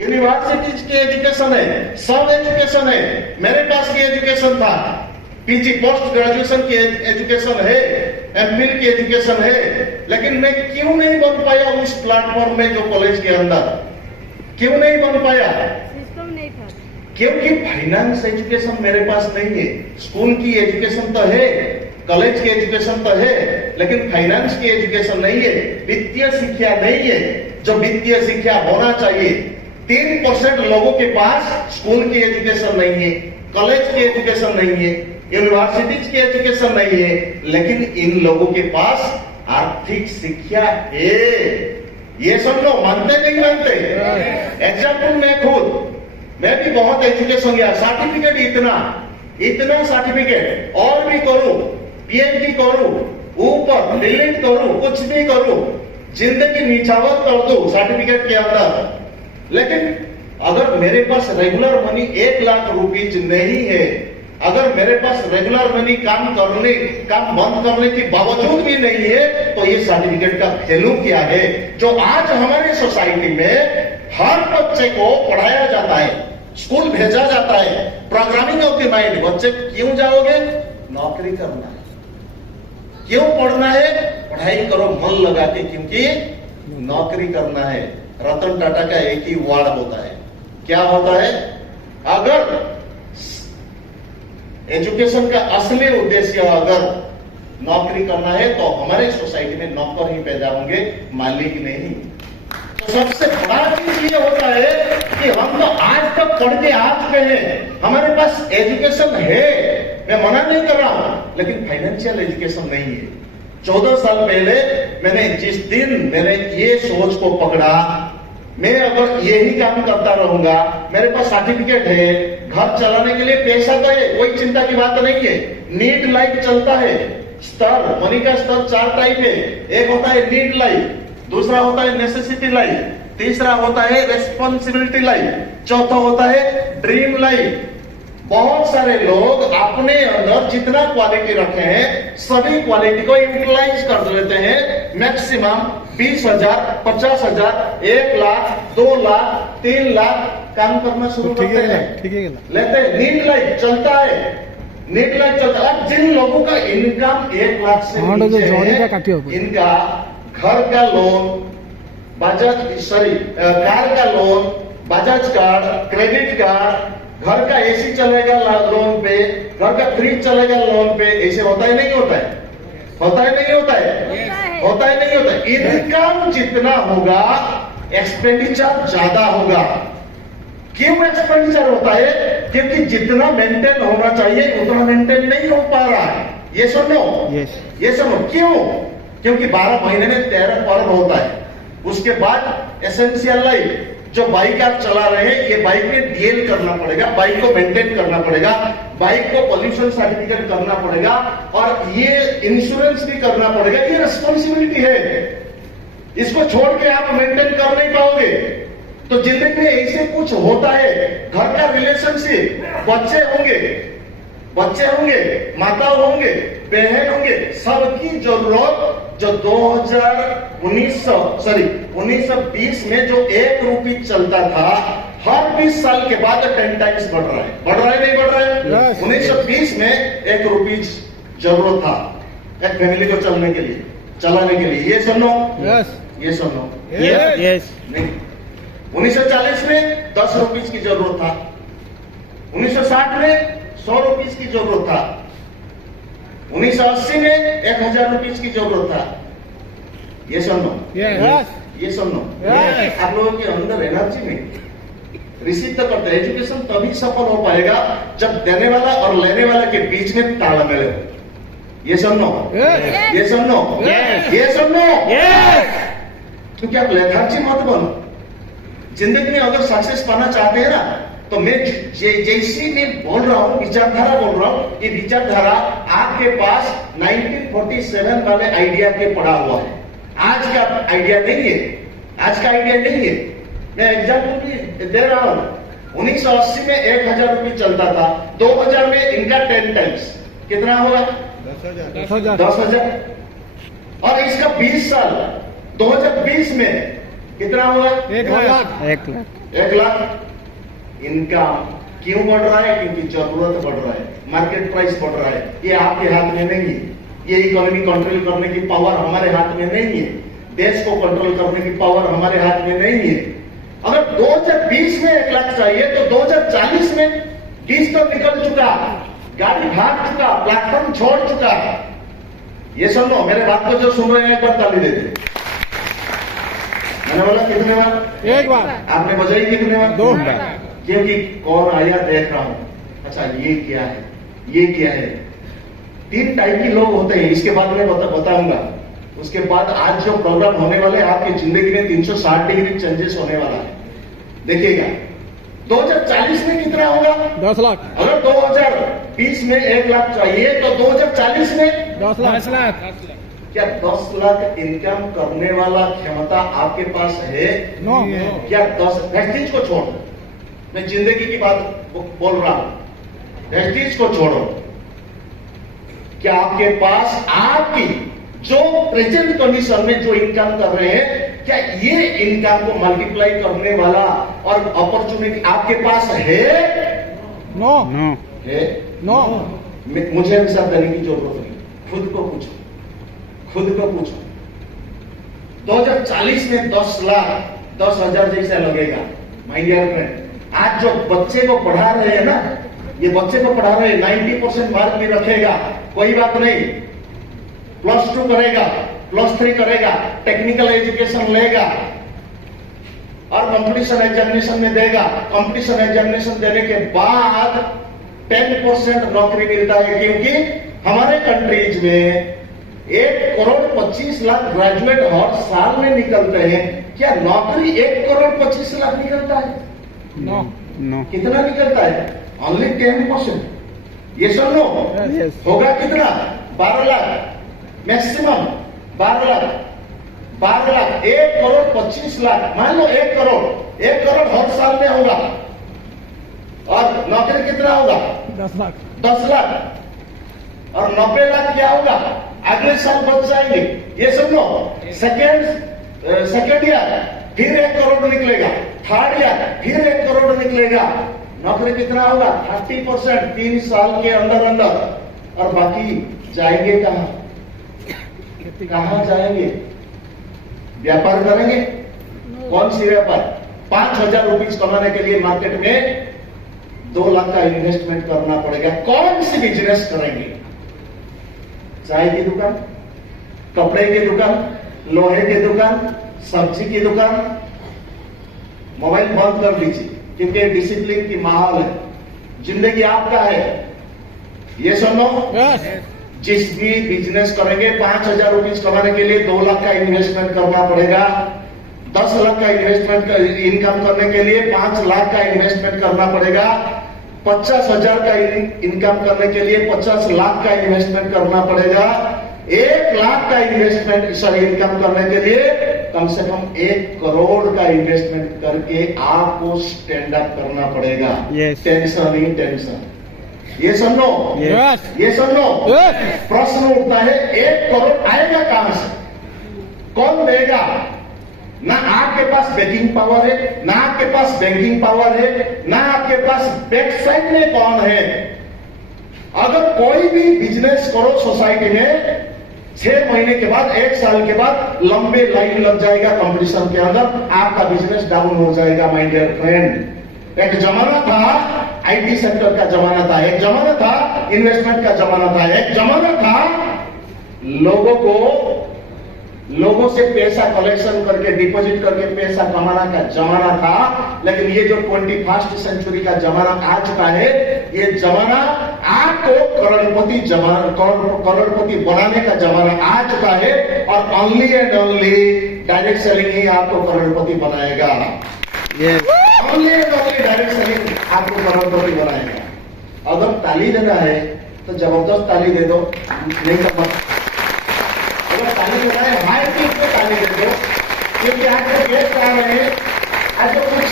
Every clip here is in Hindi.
यूनिवर्सिटीज की एजुकेशन है, सब एजुकेशन है। मेरे पास भी एजुकेशन था, पीजी पोस्ट ग्रेजुएशन की एजुकेशन है, एमफिल की एजुकेशन है, लेकिन मैं क्यों नहीं बन पाया उस प्लेटफॉर्म में जो कॉलेज के अंदर, क्यों नहीं बन पाया? सिस्टम नहीं था। क्योंकि फाइनेंस एजुकेशन मेरे पास नहीं है। स्कूल की एजुकेशन तो है, कॉलेज की एजुकेशन तो है, लेकिन फाइनेंस की एजुकेशन नहीं है, वित्तीय शिक्षा नहीं है जो वित्तीय शिक्षा होना चाहिए। 3% लोगों के पास स्कूल की एजुकेशन नहीं है, कॉलेज की एजुकेशन नहीं है, यूनिवर्सिटीज की एजुकेशन नहीं है, लेकिन इन लोगों के पास आर्थिक शिक्षा है। ये सब लोग मानते नहीं मानते? एग्जाम्पल मैं भी बहुत एजुकेशन गया, सर्टिफिकेट इतना सर्टिफिकेट और भी करूं, पीएचडी करूं, ऊपर डिलीट करूं, कुछ भी करूं, जिंदगी निछावर कर दूं सर्टिफिकेट के अंदर, लेकिन अगर मेरे पास रेगुलर मनी 1 लाख रुपीज नहीं है, अगर मेरे पास रेगुलर मनी काम बंद करने के बावजूद भी नहीं है, तो ये सर्टिफिकेट का वैल्यू क्या है? जो आज हमारे सोसाइटी में हर बच्चे को पढ़ाया जाता है, स्कूल भेजा जाता है, प्रोग्रामिंग ऑफ द माइंड। बच्चे क्यों जाओगे? नौकरी करना है। क्यों पढ़ना है? पढ़ाई करो मन लगा के, क्योंकि नौकरी करना है। रतन टाटा का एक ही वर्ड होता है, क्या होता है? अगर एजुकेशन का असली उद्देश्य अगर नौकरी करना है, तो हमारे सोसाइटी में नौकर ही पैदा होंगे, मालिक नहीं। तो सबसे बड़ा चीज ये होता है कि हम तो आज तक पढ़ के आ चुके हैं, हमारे पास एजुकेशन है, मैं मना नहीं कर रहा हूं, लेकिन फाइनेंशियल एजुकेशन नहीं है। 14 साल पहले जिस दिन मैंने ये सोच को पकड़ा, मैं अगर यही काम करता रहूंगा, मेरे पास सर्टिफिकेट है, घर चलाने के लिए पैसा तो है, कोई चिंता की बात नहीं है, नीड लाइफ चलता है। स्तर, मनी का स्तर 4 टाइप है। एक होता है नीड लाइफ, दूसरा होता है नेसेसिटी लाइफ, तीसरा होता है रेस्पॉन्सिबिलिटी लाइफ, चौथा होता है ड्रीम लाइफ। बहुत सारे लोग अपने अंदर जितना क्वालिटी रखे हैं, सभी क्वालिटी को यूटिलाइज कर देते हैं। मैक्सिमम 20,000, 50,000, 1 लाख, 2 लाख, 3 लाख काम करना शुरू करते हैं, लेते हैं। नीड लाइफ चलता है, नीड लाइफ चलता है। अब जिन लोगों का इनकम 1 लाख से नीचे है, इनका घर का लोन, कार का loan, Bajaj card, credit card, घर का एसी चलेगा लोन पे, घर का फ्रिज चलेगा लोन पे। ऐसे होता है नहीं होता है? होता है नहीं होता है? होता है नहीं होता है? इनकम जितना होगा एक्सपेंडिचर ज्यादा होगा। क्यों एक्सपेंडिचर होता है? क्योंकि जितना मेंटेन होना चाहिए उतना मेंटेन नहीं हो पा रहा है। ये सुनो, ये सुनो, क्यों? क्योंकि 12 महीने में 13 पर्व होता है। उसके बाद एसेंशियल लाइफ, जो बाइक आप चला रहे हैं, ये बाइक में डीएल करना पड़ेगा, बाइक को मेंटेन करना पड़ेगा, बाइक को पॉल्यूशन सर्टिफिकेट करना पड़ेगा, और ये इंश्योरेंस भी करना पड़ेगा। ये रिस्पॉन्सिबिलिटी है, इसको छोड़ के आप मेंटेन कर नहीं पाओगे। तो जिंदगी में ऐसे कुछ होता है, घर का रिलेशनशिप, बच्चे होंगे, माता होंगे, बहन होंगे, सबकी जरूरत जो 1920 में जो 1 रुपये चलता था, हर 20 साल के बाद 10 टाइम्स बढ़ रहा है। बढ़ रहा है नहीं बढ़ रहा है? 1920 में 1 रुपये जरूरत था एक फैमिली को चलाने के लिए। ये सुनो, ये सुनो, नहीं। 1940 में 10 रुपये की जरूरत था, 1960 में 100 रुपये की जरूरत था, 1980 में 1000 रुपये की जरूरत था। ये सुनो, ये सुनो, आप लोगों के अंदर एनर्जी में रिसीव तो करते। एजुकेशन तभी सफल हो पाएगा जब देने वाला और लेने वाला के बीच में तालमेल हो। ये सुनो, ये सुनो, ये सुनो, क्योंकि आप लेथार्जी मत बनो। जिंदगी में अगर सक्सेस पाना चाहते हैं ना, तो मैं जैसी मैं बोल रहा हूं, विचारधारा बोल रहा हूं, ये विचारधारा आपके पास 1947 वाले आइडिया के पड़ा हुआ है। आज का आइडिया नहीं है, आज का आइडिया नहीं है। मैं एग्जाम्पल भी दे रहा हूं। 1980 में 1000 रुपये चलता था, 2000 में इनका 10 टाइम्स कितना होगा? 10,000। और इसका 20 साल 2020 में कितना होगा? 1 लाख। 1 लाख इनकम क्यों बढ़ रहा है? क्योंकि जरूरत बढ़ रहा है, मार्केट प्राइस बढ़ रहा है। ये आपके हाथ में नहीं है। ये इकोनॉमी कंट्रोल करने की पावर हमारे हाथ में नहीं है। देश को कंट्रोल करने की पावर हमारे हाथ में नहीं है। अगर 2020 में 1 लाख चाहिए तो 2040 में 20 तो निकल चुका, गाड़ी भाग चुका, प्लेटफॉर्म छोड़ चुका। ये सुनो, मेरे बात को जो सुन रहे हैं एक बार ताली दे दे। मैंने बोला कितने बार? 1 बार। आपने बजाई कितने बार? 2 बार। क्योंकि कौन आया देख रहा हूं। अच्छा ये क्या है, ये क्या है? 3 टाइप के लोग होते हैं, इसके बाद मैं बताऊंगा। उसके बाद आज जो प्रोग्राम होने वाले हैं, आपकी जिंदगी में 360 डिग्री चेंजेस होने वाला है, देखिएगा। 2040 में कितना होगा? 10 लाख। अगर 2020 में 1 लाख चाहिए तो 2040 में 10 लाख। क्या 10 लाख इनकम करने वाला क्षमता आपके पास है? नो। क्या 10 वेस्टीज को छोड़, मैं जिंदगी की बात बोल रहा हूं, वेस्टीज को छोड़ो। क्या आपके पास आपकी जो प्रेजेंट कंडीशन में जो इनकम कर रहे हैं, क्या ये इनकम को मल्टीप्लाई करने वाला और अपॉर्चुनिटी आपके पास है? नो। है? नो। मुझे हिसाब देने की जरूरत नहीं, खुद को पूछो, खुद को पूछो। 2040 में 10 लाख 10,000 जैसा लगेगा। माय डियर फ्रेंड, आज जो बच्चे को पढ़ा रहे हैं ना, ये बच्चे को पढ़ा रहे हैं, 90% मार्क भी रखेगा, कोई बात नहीं, +2 करेगा, +3 करेगा, टेक्निकल एजुकेशन लेगा और कंपटीशन एग्जामिनेशन में देगा। कंपटीशन एग्जामिनेशन देने के बाद 10% नौकरी मिलता है, क्योंकि हमारे कंट्रीज में 1,25,00,000 ग्रेजुएट हर साल में निकलते हैं। क्या नौकरी 1,25,00,000 निकलता है? नो। कितना निकलता है? ओनली 10%। ये सुनो, होगा कितना? 12 लाख मैक्सिमम, 12 लाख, 1,25,00,000। मान लो 1 करोड़, 1 करोड़ हर साल में होगा, और नौकरी कितना होगा? 10 लाख। 10 लाख, और 90 लाख क्या होगा? अगले साल बच जाएंगे। ये सुनो, सेकेंड ईयर फिर 1 करोड़ निकलेगा, थर्ड ईयर फिर 1 करोड़ निकलेगा। नौकरी कितना होगा? 30%, 3 साल के अंदर। और बाकी जाएंगे कहां? कहां जाएंगे? व्यापार करेंगे? कौन सी व्यापार? 5,000 रुपीज कमाने के लिए मार्केट में 2 लाख का इन्वेस्टमेंट करना पड़ेगा। कौन सी बिजनेस करेंगे? चाय की दुकान, कपड़े की दुकान, लोहे की दुकान, सब्जी की दुकान। मोबाइल बंद कर लीजिए, क्योंकि डिसिप्लिन की माहौल है, जिंदगी आपका है। ये सुनो, जिस भी बिजनेस करेंगे 5,000 रुपीज कमाने के लिए 2 लाख का इन्वेस्टमेंट करना पड़ेगा। 10 लाख का इन्वेस्टमेंट इनकम करने के लिए 5 लाख का इन्वेस्टमेंट करना पड़ेगा। 50,000 का इनकम करने के लिए 50 लाख का इन्वेस्टमेंट करना पड़ेगा। 1 लाख का इनकम करने के लिए कम से कम 1 करोड़ का इन्वेस्टमेंट करके आपको स्टैंड अप करना पड़ेगा। टेंशन ही टेंशन। ये सुनो, ये सुनो, प्रश्न उठता है, 1 करोड़ आएगा कहां से? कौन देगा? ना आपके पास बैकिंग पावर है, ना आपके पास बैंकिंग पावर है, ना आपके पास बैक साइड में कौन है। अगर कोई भी बिजनेस करो सोसाइटी में, 6 महीने के बाद, 1 साल के बाद लंबे लाइन लग जाएगा कंपटीशन के अंदर, आपका बिजनेस डाउन हो जाएगा। माय डियर फ्रेंड, एक जमाना था आईटी सेक्टर का जमाना था, एक जमाना था इन्वेस्टमेंट का जमाना था, एक जमाना था लोगों से पैसा कलेक्शन करके, डिपॉजिट करके पैसा कमाना का जमाना था। लेकिन ये जो 21st सेंचुरी का जमाना आ चुका है, ये जमाना आपको करोड़पति बनाने का जमाना आ चुका है। और only and only direct selling ही आपको करोड़पति बनाएगा। Only and only direct selling आपको करोड़पति बनाएगा। अगर ताली देना है तो जबरदस्त ताली दे दो, नहीं तो मत। अगर ताली देना है हाई पीच पे ताली दे दो, क्योंकि आज जो गेस्ट आ रहे हैं, आज जो कुछ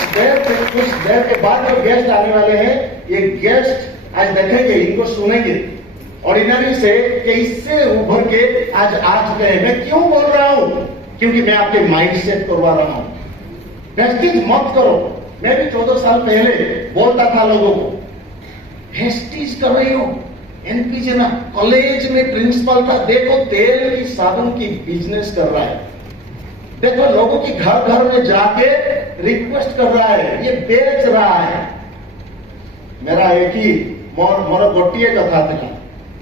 देर के बाद जो गेस्ट आने वाले हैं, ये गेस्ट आज देखेंगे, इनको सुनेंगे ऑर्डिनरी से कि इससे उभर के आज आ चुके हैं। मैं क्यों बोल रहा हूं? क्योंकि मैं आपके माइंड सेट करवा रहा हूं। प्रेस्टीज मत करो, मैं भी 14 साल पहले बोलता था लोगों को, हेस्टीज कर रही हो एनपीजे ना, कॉलेज में प्रिंसिपल था, देखो तेल की साबुन की बिजनेस कर रहा है, देखो लोगों की घर घर में जाके रिक्वेस्ट कर रहा है, ये बेच रहा है। मेरा एक ही मोर गोटे कथा था,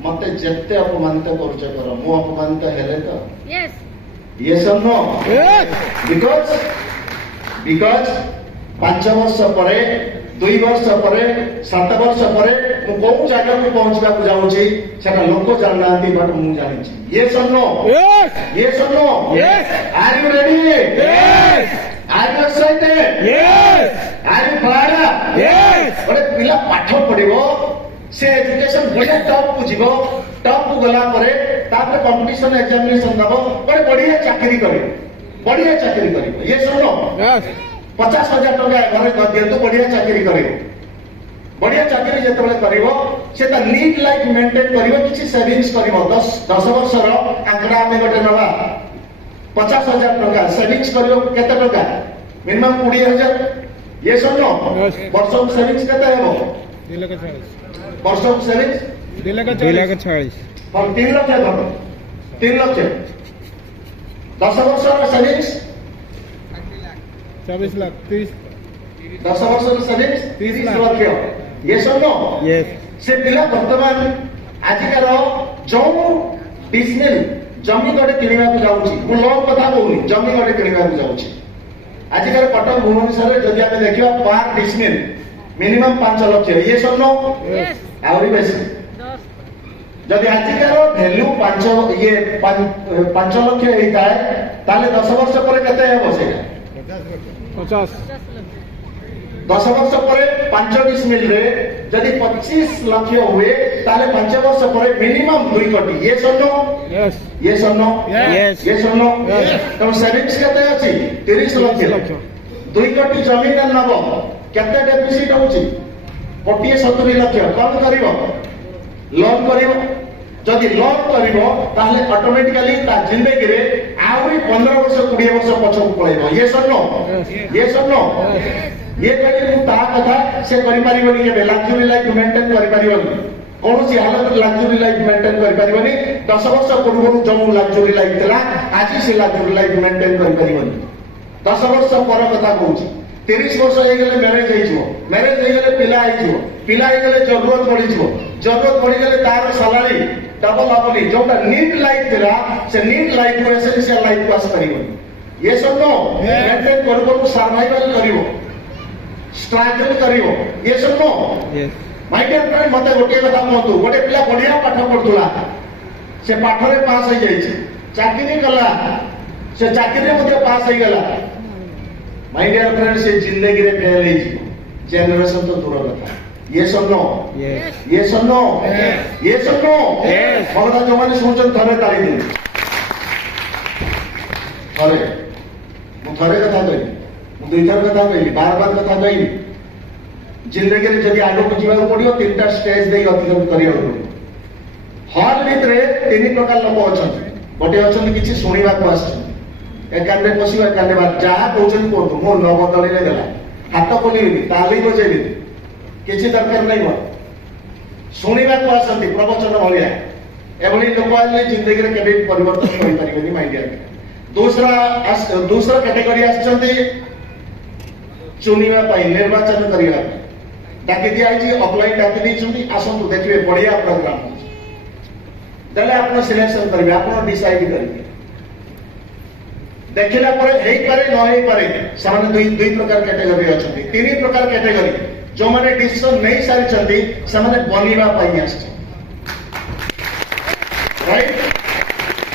मत जिते अपमानित कर मु अपमानित हेले तो ये सब नो, बिकॉज 5 वर्ष पर 2 वर्ष पर 7 वर्ष पर मु कौ जगह को पहुंचवा जाऊँगी सेटा लोक जानना बट मु जानी। ये सब नो, ये सब नो, are you ready, are you excited, are you fire. गोटे पिला पाठ पढ़िबो, से एजुकेशन बढ़िया टॉप को जीवो, टॉप को गला परे तापर कंपटीशन एग्जामिनेशन दबो, गोटे बढ़िया चाकरी करिवो, बढ़िया चाकरी करिवो। ये सुनो, 50,000 टका घर दियंतु, बढ़िया चाकरी करिवो, बढ़िया चाकरी जेतेबेले करिवो से ता नीट लाइफ मेंटेन करिवो, किछि सेविंग्स करिवो। 10 वर्ष रो आंकड़ा आमे गोटे नवा 50,000 टका सेविंग्स करिवो, केते टका मिनिमम 20,000। ये सुनो, वर्ष सेविंग्स केते हेबो 2,40,000 वर्ष सेविंग्स 2,40,000 और 3 लाख धरो, 3 लाख 10 वर्ष रो सेविंग्स 24 लाख 30 10 वर्ष रो सेविंग्स 30 लाख। ये सुनो, से पिला वर्तमान आजिकार जो डिस्मिल जमी गोटे किणवा जाऊँगी, मु लोन कथा कहूनी, जमी गोटे किणवा जाऊँगी आजिकार कटक भुवनेश्वर जदि आम देखा पर डिस्मिल मिनिमम 5 लाख। ये सुनो आहरी बेसी, जदि आजिकार भैल्यू 5 लाख होता है ताले 10 वर्ष पर केते हेबो से 50 10 वर्ष पर 5 डिस्मिल रे जदि 25 लाख हुए ताले 5 वर्ष पर मिनिमम 2 कोटी। ये सुनो, ये सुनो, ये सुनो, तो सेविंग्स केते अछि 30 लाख, 2 कोटी जमीन नबो केते डेफिसिट होछि 70 लाख। कौन करिवो लोन करिवो, जदि लोन करिवो ताहले ऑटोमेटिकली ता जिंदगी रे आउरी 15 वर्ष 20 वर्ष पछो पळेबो। ये सुनो, ये सुनो, ये कहीं ता कथा से करि परिबनी के लग्जरी लाइफ मेंटेन करि परिबनी, कौन सी हालत लग्जरी लाइफ मेंटेन करि परिबनी। 10 वर्ष पूर्व जो लग्जरी लाइफ थला आज से लग्जरी लाइफ मेंटेन करि परिबनी। 10 वर्ष पर कथा कहूची, 30 वर्ष हो गले मैरेज हो, मैरेज हो गले पिला हो, पिला हो गले जरूरत पड़ी, जरूरत पड़ी गले तार सैलरी डबल हबनी, जोटा नीट लाइफ थिला से नीट लाइफ को एसेंशियल लाइफ को आस परिबनी। ये सब नो मेंटेन करबो, सर्वाइवल करिवो, स्ट्रगल करिवो। ये सब नो माय डियर फ्रेंड, मते गोटे कथा कहतु, गोटे पिला बढ़िया पाठ पढुला, से पाठ रे पास हो जाई, चाकरी कला, से चाकरी रे मते पास हो गला। माय डियर फ्रेंड, से जिंदगी रे फेल हे जी, जनरेशन तो दूर कथा। ये सुनो, ये सुनो, ये सुनो, भगता जो माने सुनछन थरे ताली दिन, थरे मु थरे कथा कहली, मु 2 थर कथा कहली, बार कथा कहली। जिंदगी रे जदि आगो को जीवा पड़ियो 3टा स्टेज दे अतिक्रम करियो पड़ियो। हॉल भितरे 3 प्रकार लोक अछन, गोटे अछन किछि सुनिबा को आछन, एकांते पसिबा एकांते बात जहा कहउछन कोतु मो न बदली रे गेला, हाथ खोलिबी ताली बजेबी किसी दरकार नहीं हो, शुणा को आसती प्रवचन भाया एभली लोक आए जिंदगी में केवे परिवर्तन कर पारे। माय डियर, दूसरा कैटेगरी आसछंती चुनिबा पई, निर्वाचन करिया डाकी दिया ऑफलाइन डाकी दैछंती, आसंतु देखिए बढ़िया प्रोग्राम देले आपण सिलेक्शन करिवे, आपण डिसाइड करिवे, देखिला पर हेई पारे न हेई पारे। सामान्य दुई प्रकार कैटेगरी अछंती, 3 प्रकार कैटेगरी जो माने डिसीजन नहीं सारी चंदी से माने बनिबा पई आछन, राइट,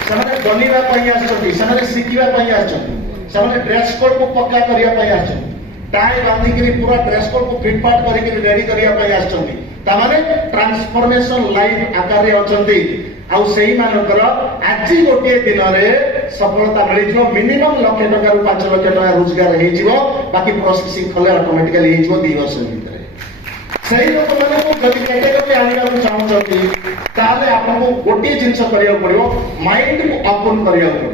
से माने बनिबा पई आछन, से माने सिखिबा पई आछन, से माने ड्रेस कोड को पक्का करिया पई आछन, टाई बांधी के पूरा ड्रेस कोड को फिट फाट करी के रेडी करिया पई आछन, ता माने ट्रांसफॉर्मेशन लाइफ आकार रे अछंती। आउ सेही मानकर आज गोटे दिन रे सफलता मिलिजिवो, मिनिमम लाख टका रु 5 लाख टका रोजगार हे जिवो, बाकी प्रोसेसिंग खले ऑटोमेटिकली हे जिवो 2 वर्ष भीतर। सही लोक मानक जदि कैटेगरी आनिबा को चाहउछंती ताले आपको गोटे जिंस करिया पड़ियो, माइंड को ओपन करिया पड़ियो।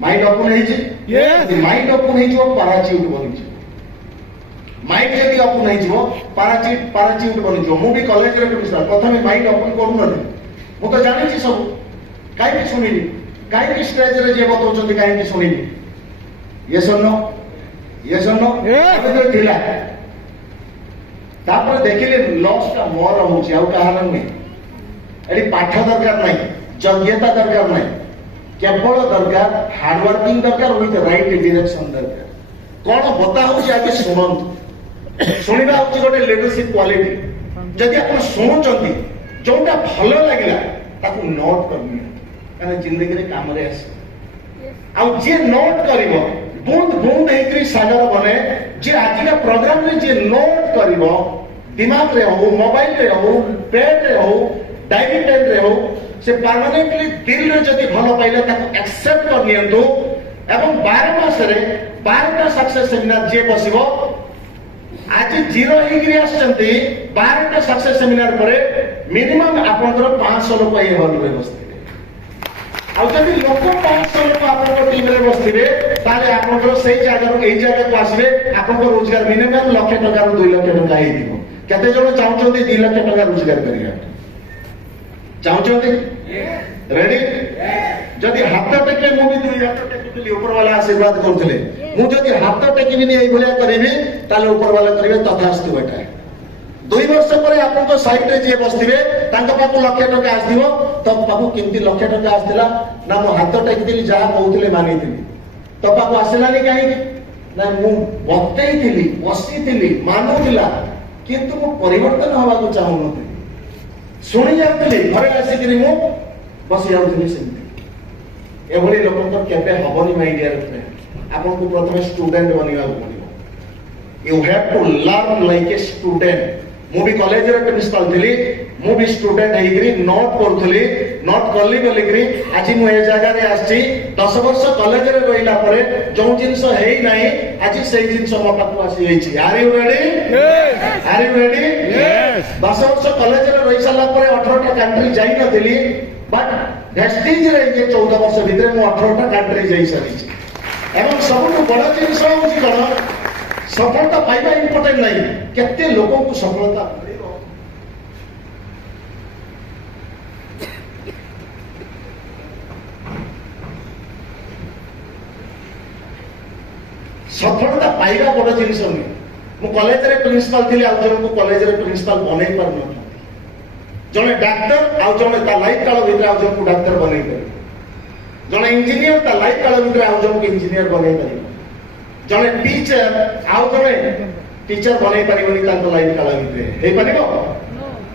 माइंड ओपन हे जे, यस माइंड ओपन हे जो पराचित बनि जे, माइंड जदि ओपन हो पाराचिट बनी मु भी कॉलेज रे प्रिंसिपल प्रथम माइंड ओपन करू न मु तो जानि सब कहीं शुणिली कहीं स्टेज रे जे बताउछन्ती कहीं शुणिली यस और नो यस और नो अबे थिला तापर देखिले लॉस का मोर होची आ कहार नहीं एडी पाठ दरकार नहीं योग्यता दरकार नहीं केवल दरकार हार्ड वर्किंग दरकार विथ राइट डायरेक्शन दरकार कौन बता होची आगे सुनंतु सुनिबा होची गोटे लीडरशिप क्वालिटी जदि आप शुणुचंती जोटा भलो लागला ताकू नोट करनी कारण जिंदगी रे काम रे आसे आ जे नोट करिवो बूंद बूंद हेकरी सागर बने जे आज का प्रोग्राम रे जे नोट करिवो दिमाग रे हो मोबाइल रे हो पेड रे हो डायरी पेन रे हो से परमानेंटली दिल रे जदि भलो पाइले ताकू एक्सेप्ट कर नियंतु एवं 12 मास रे 12टा सक्सेस सेमिनार जे बसिबो आज जीरो हिग्री आछंती 12टा सक्सेस सेमिनार परे मिनिमम आपनकर 500 लोक ए हॉल रे बसथिबे आ जदि लोक 500 लोक आपनकर टीम रे बसथिबे ताले आपनकर सेही जागा रो एई जागा को आसीबे आपनकर रोजगार मिनिमम लाख टका रो 2 लाख टका हे दिबो केते जण चाहउछन्ती 2 लाख टका रोजगार करिया चाहउछन्ती रेडी जदि हाथ टेके मु भी 2 हाथ टेकुली ऊपर वाला आशीर्वाद करथिले मु जदि हाथ टेकिबि नै एई भलिया करिबि ताले ऊपर वाला करिवे तथास्तु बेटा 2 वर्ष पर आपन को साइड रे जे बसथिबे तांका पाकु लाख टका आस्थिबो तो पाकु किंती लाख टका आस्थिला ना मु हाथ टेकिदिली जहा कहउथिले मानिथिली तो पाकु आसिलानी काहे ना मु बतेइथिली बसिथिली मानुथिला किंतु मु परिवर्तन हवा को चाहू नथि सुनि जातली घरे आसीकरी मु बस जाउथिली सेमती एभली लोकन केबे हबनी माय डियर फ्रेंड आपन को प्रथम स्टूडेंट बनिवा पड़िबो you have to learn like a student मु भी कॉलेज रे प्रिंसिपल थिली मु भी स्टूडेंट हेगरी नोट करथली नोट करली बोलिकरी आज मु ए जगह रे आछि 10 वर्ष कॉलेज रे रहिला परे जो जिंस हेई नाही आज सेही जिंस मो पाकु आसी हेछि are you ready yes are you ready yes 10 वर्ष कॉलेज रे रहि साला परे 18 टा कंट्री जाई नथिली बट वेस्टिज रे जे 14 वर्ष भितरे मु 18 टा कंट्री जाई सारिछि एवं सबटु बड़ जिंस होछि कोन सफलता पाइबा इंपोर्टेंट नहीं केते लोगों को सफलता मिलिबो सफलता पाइबा बड़ जिनिस नहीं मु कॉलेज रे प्रिंसिपल थिली आ जण को कॉलेज रे प्रिंसिपल बनै पर न जणे डॉक्टर आ जणे ता लाइफ काल भितर आ जण को डॉक्टर बनै पर जणे इंजीनियर ता लाइफ काल भितर आ जण को इंजीनियर बनै पर जणे टीचर आउ जणे टीचर बनै परिबनी तांको लाइफ काल भितर हे परिबो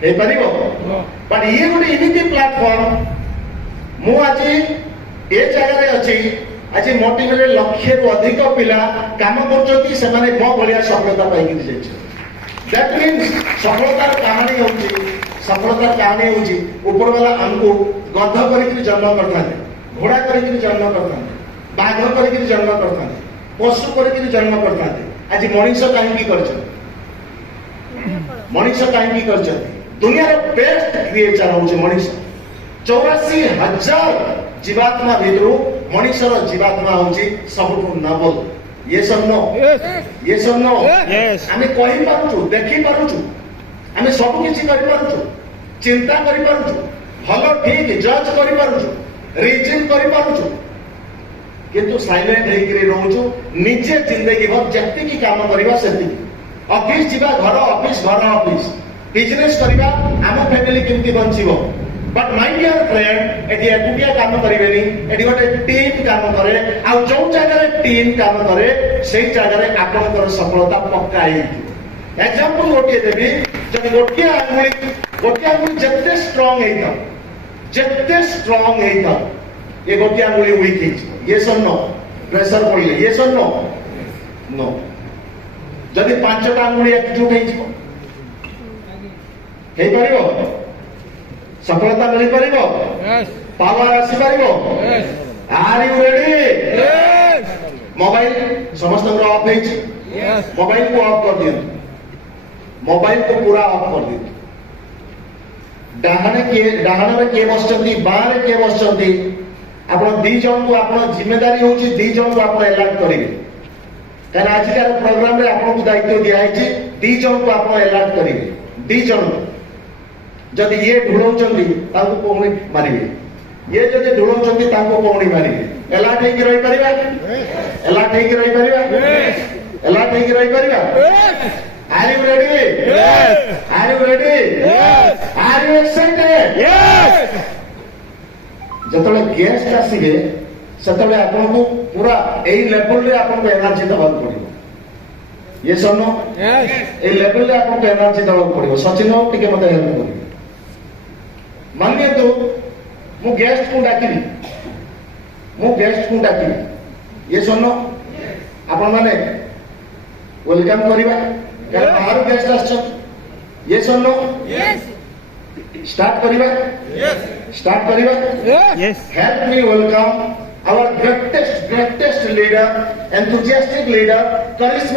हे परिबो बट ये गुडी इमिति प्लेटफॉर्म मु आज ए जगह रे अछि आज मोटिवेट लक्ष्य को अधिक पिला काम करछथि से माने मो भलिया सफलता पाइ कि जाय छै दैट मींस सफलतार कहानी होछि सफलतार कहानी होछि ऊपर वाला हमको गध करिकि जन्म करथाने घोड़ा करिकि जन्म करथाने बाघ करिकि जन्म करथाने पशु करिकि जन्म करथाने आज मनुष्य काहे की करछ मनुष्य काहे की करछ दुनिया रो बेस्ट क्रिएचर होछि मनुष्य 84,000 जीवात्मा भितरु मनुष्य रो जीवात्मा होछि सबटु नबल ये सब नो ये सब नो आमे कहि पारुछु देखि पारुछु आमे सब किछि करि पारुछु चिंता करि पारुछु भलो ठीक जज करि पारुछु रीजन करि पारुछु किंतु साइलेंट हेकरी रहउछु निजे जिंदगी भर जत्ते की काम करबा सेति ऑफिस जीवा घर ऑफिस बिजनेस करबा आम फैमिली केमती बंचिबो बट माय डियर फ्रेंड एटी एकुटिया काम करिवेनी एटी गोटे टीम काम करे आ जो जगह रे टीम काम करे सेही जगह रे आपनकर सफलता पक्का हेइ एग्जांपल गोटे देबी जब गोटे आंगुली जत्ते स्ट्रांग हेइता ये गोटे आंगुली वीक हेइ ये सब नो प्रेशर पड़िले ये सब नो नो जदि 5टा आंगुली एकजुट हेइ पारिबो सफलता मिल पारिबो पावर आसी पारिबो आर यू रेडी मोबाइल समस्त ऑफ हेइ मोबाइल को ऑफ कर दियो मोबाइल को पूरा ऑफ कर दियो डाहाणे के बसचंती बारे के बसचंती आपण 2 जन को आपण जिम्मेदारी होची 2 जन को आपण अलर्ट करिवे कारण आजिकार प्रोग्राम रे आपको दायित्व दिया है 2 जन को आप अलर्ट करेंगे 2 जन जदि ये ढुलाउछंती ताको कोणी मारिबे ये जदि ढुलाउछंती ताको कोणी मारिबे अलर्ट हे कि रही परिबा अलर्ट हे कि रही परिबा अलर्ट हे कि रही परिबा are you ready are you ready are you excited जतले गेस्ट आसीबे सेतले आपनको पूरा एई लेवल रे आपनको एनर्जी दबाक पड़िबो ये सनो ए लेवल रे आपको एनर्जी दबाक पड़िबो सचिन टिके मते हेल्प करिबो मानिए तो मु गेस्ट को डाकिबी ये सुनो आपण माने वेलकम करिबा कारण बाहर गेस्ट आछन ये सुनो स्टार्ट करिबा स्टार्ट करिबा help me welcome our greatest leader enthusiastic leader Karishma